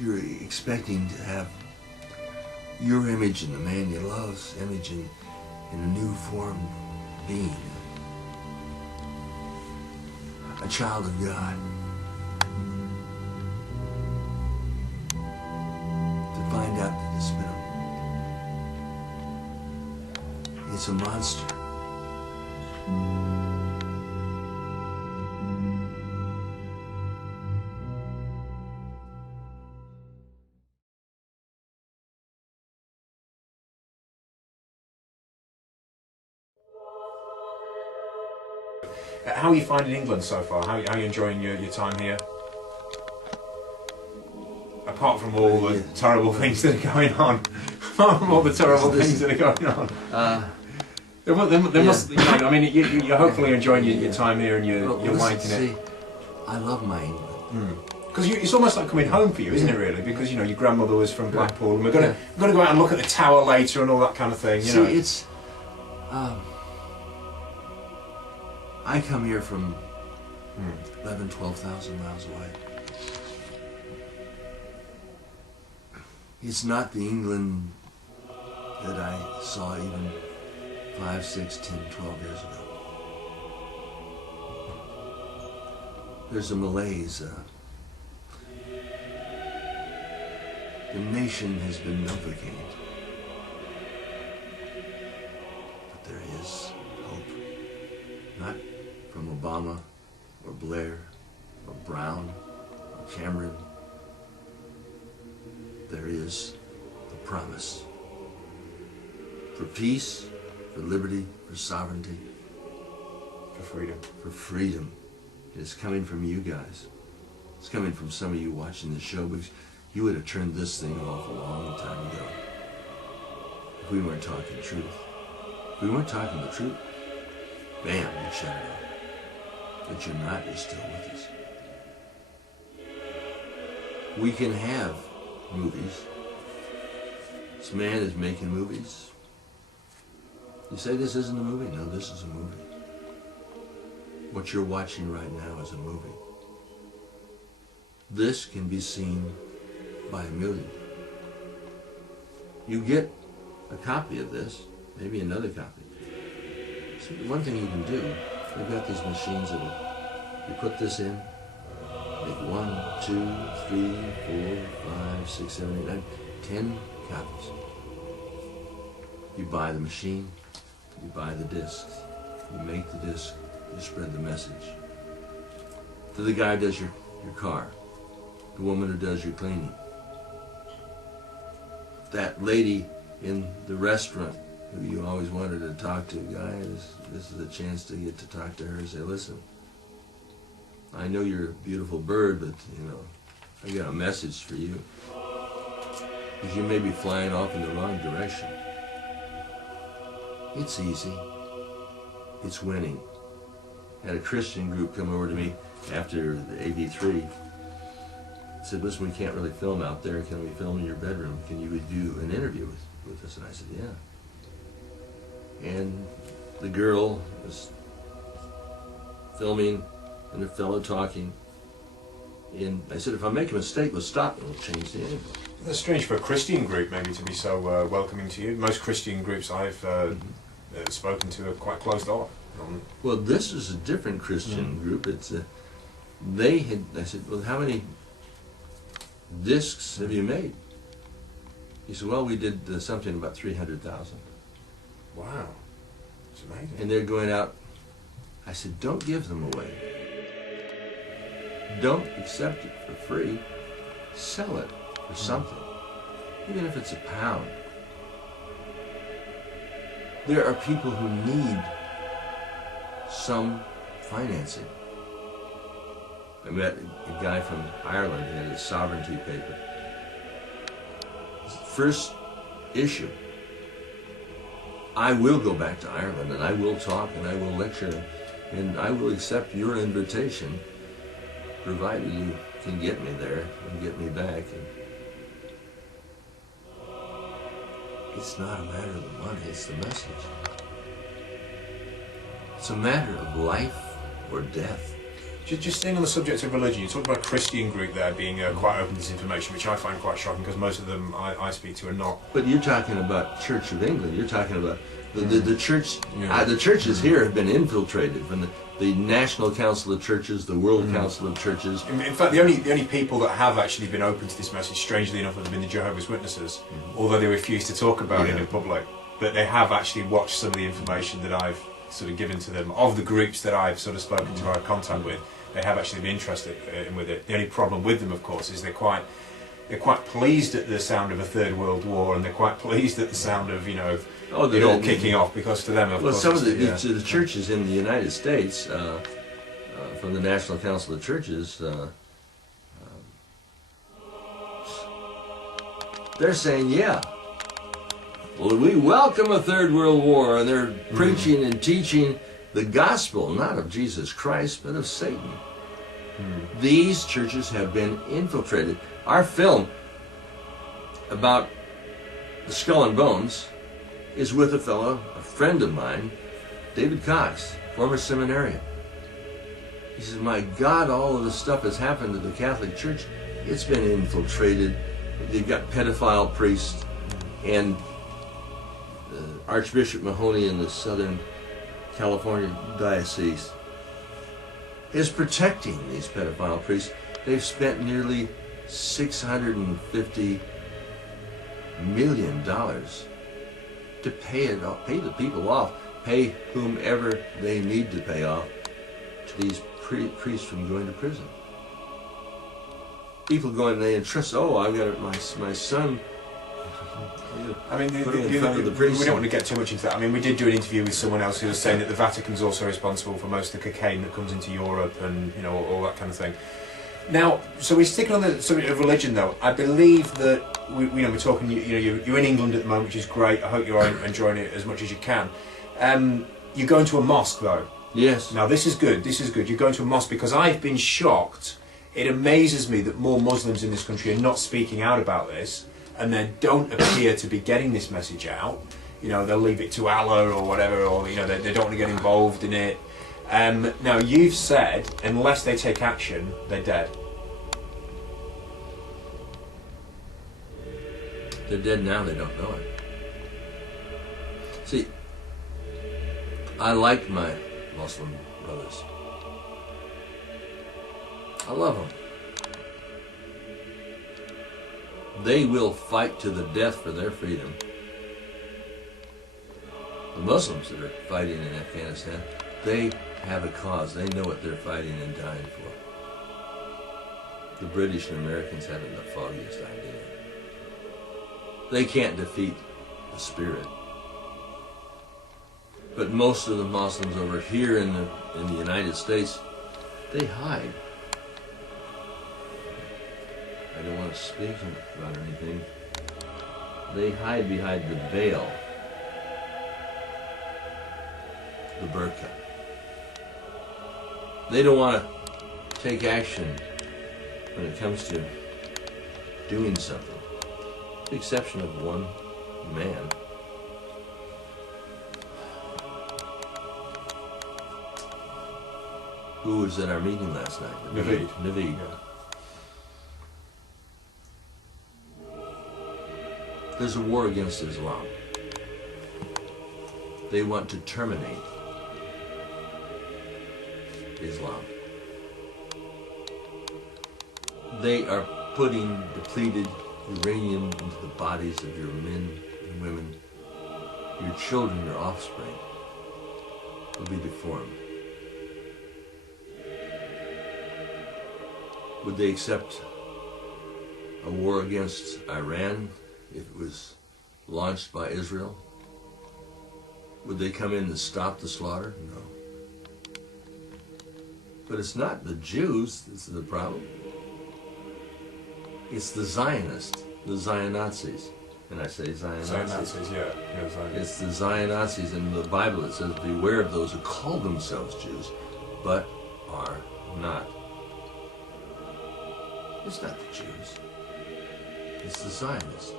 you're expecting to have your image and the man you love's image in a new form being. A child of God. To find out that it's a monster. How are you finding England so far? How are you enjoying your time here? Apart from all the terrible things that are going on. Apart from all the terrible things that are going on. There must, you know, I mean, you're hopefully enjoying your time here and you're liking it. I love my England. Because it's almost like coming home for you, isn't it, really? Because, you know, your grandmother was from Blackpool, and we're going to go out and look at the tower later and all that kind of thing, you know. It's... I come here from 11,000, 12,000 miles away. It's not the England that I saw even 5, 6, 10, 12 years ago. There's a malaise. The nation has been novocated. But there is hope. Not from Obama, or Blair, or Brown, or Cameron. There is the promise for peace, for liberty, for sovereignty, for freedom. For freedom. It is coming from you guys. It's coming from some of you watching the show, because you would have turned this thing off a long time ago if we weren't talking truth. If we weren't talking the truth, bam, you shut it off. But you're not, you're still with us. We can have movies. This man is making movies. You say this isn't a movie? No, this is a movie. What you're watching right now is a movie. This can be seen by 1 million. You get a copy of this, maybe another copy. So one thing you can do, they've got these machines that you put this in, make 1, 2, 3, 4, 5, 6, 7, 8, 9, 10 copies. You buy the machine, you buy the discs, you make the disc, you spread the message. To the guy who does your car, the woman who does your cleaning, that lady in the restaurant who you always wanted to talk to, guys, this is a chance to get to talk to her and say, listen, I know you're a beautiful bird, but, you know, I got a message for you. Because you may be flying off in the wrong direction. It's easy. It's winning. Had a Christian group come over to me after the AV3. Said, listen, we can't really film out there. Can we film in your bedroom? Can you do an interview with us? And I said, yeah. And the girl was filming and the fellow talking. And I said, if I make a mistake, we'll stop and we'll change the interview. That's strange for a Christian group maybe to be so welcoming to you. Most Christian groups I've spoken to are quite closed off. Well, this is a different Christian group. It's I said, well, how many discs have you made? He said, well, we did something about 300,000. Wow, it's amazing. And they're going out. I said, don't give them away. Don't accept it for free. Sell it for something, even if it's £1. There are people who need some financing. I met a guy from Ireland who had a sovereignty paper. First issue. I will go back to Ireland and I will talk and I will lecture and I will accept your invitation, provided you can get me there and get me back. And it's not a matter of the money, it's the message. It's a matter of life or death. Just staying on the subject of religion, you talked about a Christian group there being quite open to this information, which I find quite shocking because most of them I speak to are not. But you're talking about Church of England. You're talking about the church. The churches here have been infiltrated from the National Council of Churches, the World Council of Churches. In fact, the only people that have actually been open to this message, strangely enough, have been the Jehovah's Witnesses, although they refuse to talk about it in public. But they have actually watched some of the information that I've sort of given to them of the groups that I've sort of spoken to, or had contact with. They have actually been interested with it. The only problem with them, of course, is they're quite pleased at the sound of a Third World War, and they're quite pleased at the sound of it all kicking off, because to them, of course, some of the churches in the United States, from the National Council of Churches, they're saying, well, we welcome a Third World War, and they're preaching and teaching the gospel, not of Jesus Christ, but of Satan. These churches have been infiltrated. Our film about the Skull and Bones is with a friend of mine, David Cox, former seminarian. He says, my God, all of this stuff has happened to the Catholic Church. It's been infiltrated. They've got pedophile priests, and Archbishop Mahoney in the Southern California diocese is protecting these pedophile priests. They've spent nearly $650 million to pay the people off, pay whomever they need to pay off to these priests from going to prison. People going, they entrust, I've got my son. I mean, we don't want to get too much into that. I mean, we did do an interview with someone else who was saying that the Vatican's also responsible for most of the cocaine that comes into Europe, and all that kind of thing. Now, so we're sticking on the subject of religion, though. I believe that we're talking. You're in England at the moment, which is great. I hope you're enjoying it as much as you can. You're going to a mosque, though. Yes. Now, this is good. This is good. You're going to a mosque, because I've been shocked. It amazes me that more Muslims in this country are not speaking out about this, and they don't appear to be getting this message out. They'll leave it to Allah or whatever, or they don't want to get involved in it. Now, you've said, unless they take action, they're dead. They're dead now, they don't know it. See, I like my Muslim brothers. I love them. They will fight to the death for their freedom. The Muslims that are fighting in Afghanistan, they have a cause. They know what they're fighting and dying for. The British and Americans haven't the foggiest idea. They can't defeat the spirit. But most of the Muslims over here in the United States, they hide. I don't want to speak about anything. They hide behind the veil, the burqa. They don't want to take action when it comes to doing something, with the exception of one man. Who was at our meeting last night? Naveed. Yeah. There's a war against Islam. They want to terminate Islam. They are putting depleted uranium into the bodies of your men and women. Your children, your offspring, will be deformed. Would they accept a war against Iran if it was launched by Israel? Would they come in and stop the slaughter? No. But it's not the Jews that's the problem. It's the Zionists, the Zionazis. And I say Zionazis. Zionazis, yeah. Zionazis. It's the Zionazis. In the Bible it says, beware of those who call themselves Jews, but are not. It's not the Jews. It's the Zionists.